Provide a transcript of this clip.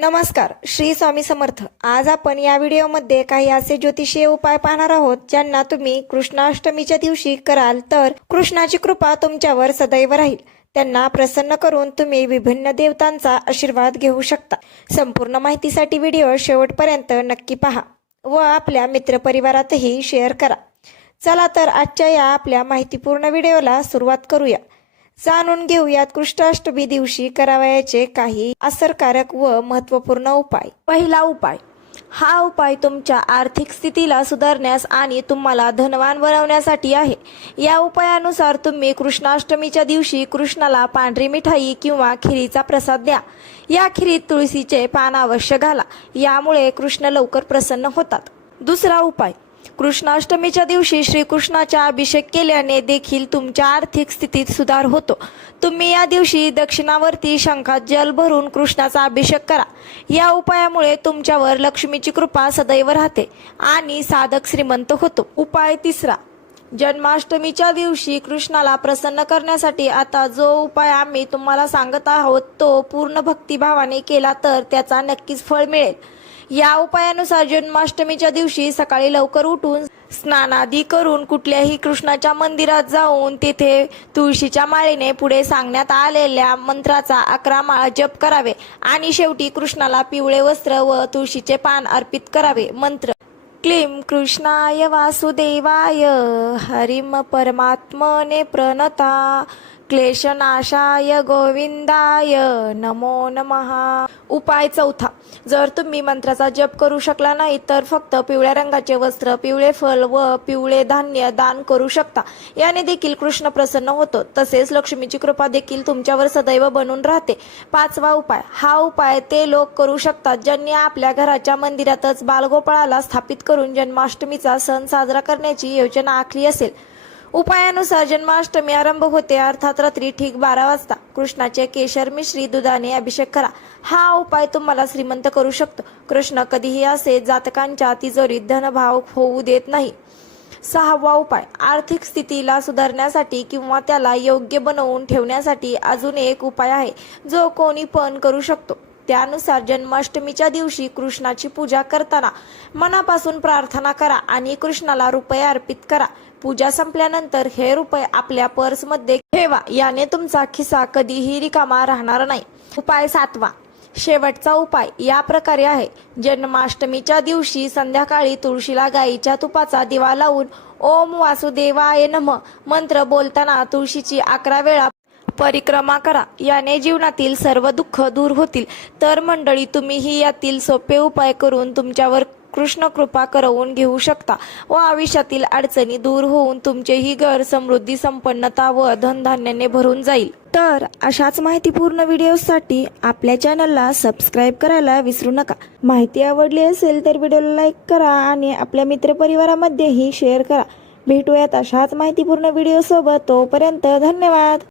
नमस्कार, श्री स्वामी समर्थ। आज आपण या व्हिडिओमध्ये काही असे ज्योतिषीय उपाय पाहणार आहोत ज्यांना तुम्ही कृष्णाष्टमीच्या दिवशी कराल तर कृष्णाची कृपा तुमच्यावर सदैव राहील। त्यांना प्रसन्न करून तुम्ही विभिन्न देवतांचा आशीर्वाद घेऊ शकता। संपूर्ण माहितीसाठी व्हिडिओ शेवटपर्यंत नक्की पहा व आपल्या मित्रपरिवारातही शेअर करा। चला तर आजच्या या आपल्या माहितीपूर्ण व्हिडिओला सुरुवात करूया। जाणून घेऊयात कृष्णाष्टमी दिवशी करावयाचे काही असरकारक व महत्त्वपूर्ण उपाय। पहिला उपाय, हा उपाय तुमच्या आर्थिक स्थितीला सुधारण्यास आणि तुम्हाला धनवान बनवण्यासाठी आहे। या उपायानुसार तुम्ही कृष्णाष्टमीच्या दिवशी कृष्णाला पांढरी मिठाई किंवा खिरीचा प्रसाद द्या। या खिरीत तुळशीचे पान अवश्य घाला, यामुळे कृष्ण लवकर प्रसन्न होतात। दुसरा उपाय, कृष्णाष्टमीच्या दिवशी श्रीकृष्णाचा अभिषेक केल्याने देखील तुमच्या आर्थिक स्थितीत सुधार होतो। तुम्ही या दिवशी दक्षिणावर्ती शंखात जल भरून कृष्णाचा अभिषेक करा। या उपायामुळे तुमच्यावर लक्ष्मीची कृपा सदैव राहते आणि साधक श्रीमंत होतो। उपाय तिसरा, जन्माष्टमीच्या दिवशी कृष्णाला प्रसन्न करण्यासाठी आता जो उपाय आम्ही तुम्हाला सांगत आहोत तो पूर्ण भक्तिभावाने केला तर त्याचा नक्कीच फळ मिळेल। या उपायानुसार जन्माष्टमीच्या दिवशी सकाळी लवकर उठून स्नानादी करून कुठल्याही कृष्णाच्या मंदिरात जाऊन तिथे तुळशीच्या माळेने पुढे सांगण्यात आलेल्या मंत्राचा 11 माळा जप करावे आणि शेवटी कृष्णाला पिवळे वस्त्र व तुळशीचे पान अर्पित करावे। मंत्र: क्लीं कृष्णाय वासुदेवाय हरिम परमात्मने प्रणता क्लेशनाशाय गोविंदाय नमो नमः। उपाय चौथा, जर तुम्ही मंत्राचा जप करू शकला नाही तर फक्त पिवळ्या रंगाचे वस्त्र, पिवळे फल व पिवळे धान्य दान करू शकता। याने देखील कृष्ण प्रसन्न होतो, तसेच लक्ष्मीची कृपा देखील तुमच्यावर सदैव बनून राहते। पाचवा उपाय, हा उपाय ते लोक करू शकतात ज्यांनी आपल्या घराच्या मंदिरातच बालगोपाळाला स्थापित करून जन्माष्टमीचा सण साजरा करण्याची योजना आखली असेल। उपायानुसार जन्माष्टमी आरंभ होते अर्थात रात्री ठीक 12 वाजता कृष्णाचे केशर मिश्रित दुधाने अभिषेक करा। हा उपाय तुम्हाला श्रीमंत करू शकतो। कृष्ण कधीही असे जातकांच्या तिजोरीत धनभाव होऊ देत नाही। सहावा उपाय, आर्थिक स्थितीला सुधारण्यासाठी किंवा त्याला योग्य बनवून ठेवण्यासाठी अजून एक उपाय आहे जो कोणी पण करू शकतो। त्यानुसार जन्माष्टमीच्या दिवशी कृष्णाची पूजा करताना मनापासून प्रार्थना करा आणि कृष्णाला रुपये अर्पित करा। पूजा संपल्यानंतर हे रुपये आपल्या पर्समध्ये ठेवा, याने तुमचा खिसा कधीही रिकामा राहणार नाही। उपाय सातवा, शेवटचा उपाय या प्रकारे आहे। जन्माष्टमीच्या दिवशी संध्याकाळी तुळशीला गाईच्या तुपाचा दिवा लावून ओम वासुदेवाय नमः मंत्र बोलताना तुळशीची 11 वेळा परिक्रमा करा। याने जीवनातील सर्व दुःख दूर होतील। तर मंडळी, तुम्हीही यातील सोपे उपाय करून तुमच्यावर कृष्ण कृपा करवून घेऊ शकता व आयुष्यातील अडचणी दूर होऊन तुमचेही घर समृद्धी, संपन्नता व धनधान्याने भरून जाईल। तर अशाच माहितीपूर्ण व्हिडिओसाठी आपल्या चॅनलला सबस्क्राईब करायला विसरू नका। माहिती आवडली असेल तर व्हिडिओला लाईक करा आणि आपल्या मित्रपरिवारामध्येही शेअर करा। भेटूयात अशाच माहितीपूर्ण व्हिडिओ सोबत, तोपर्यंत धन्यवाद।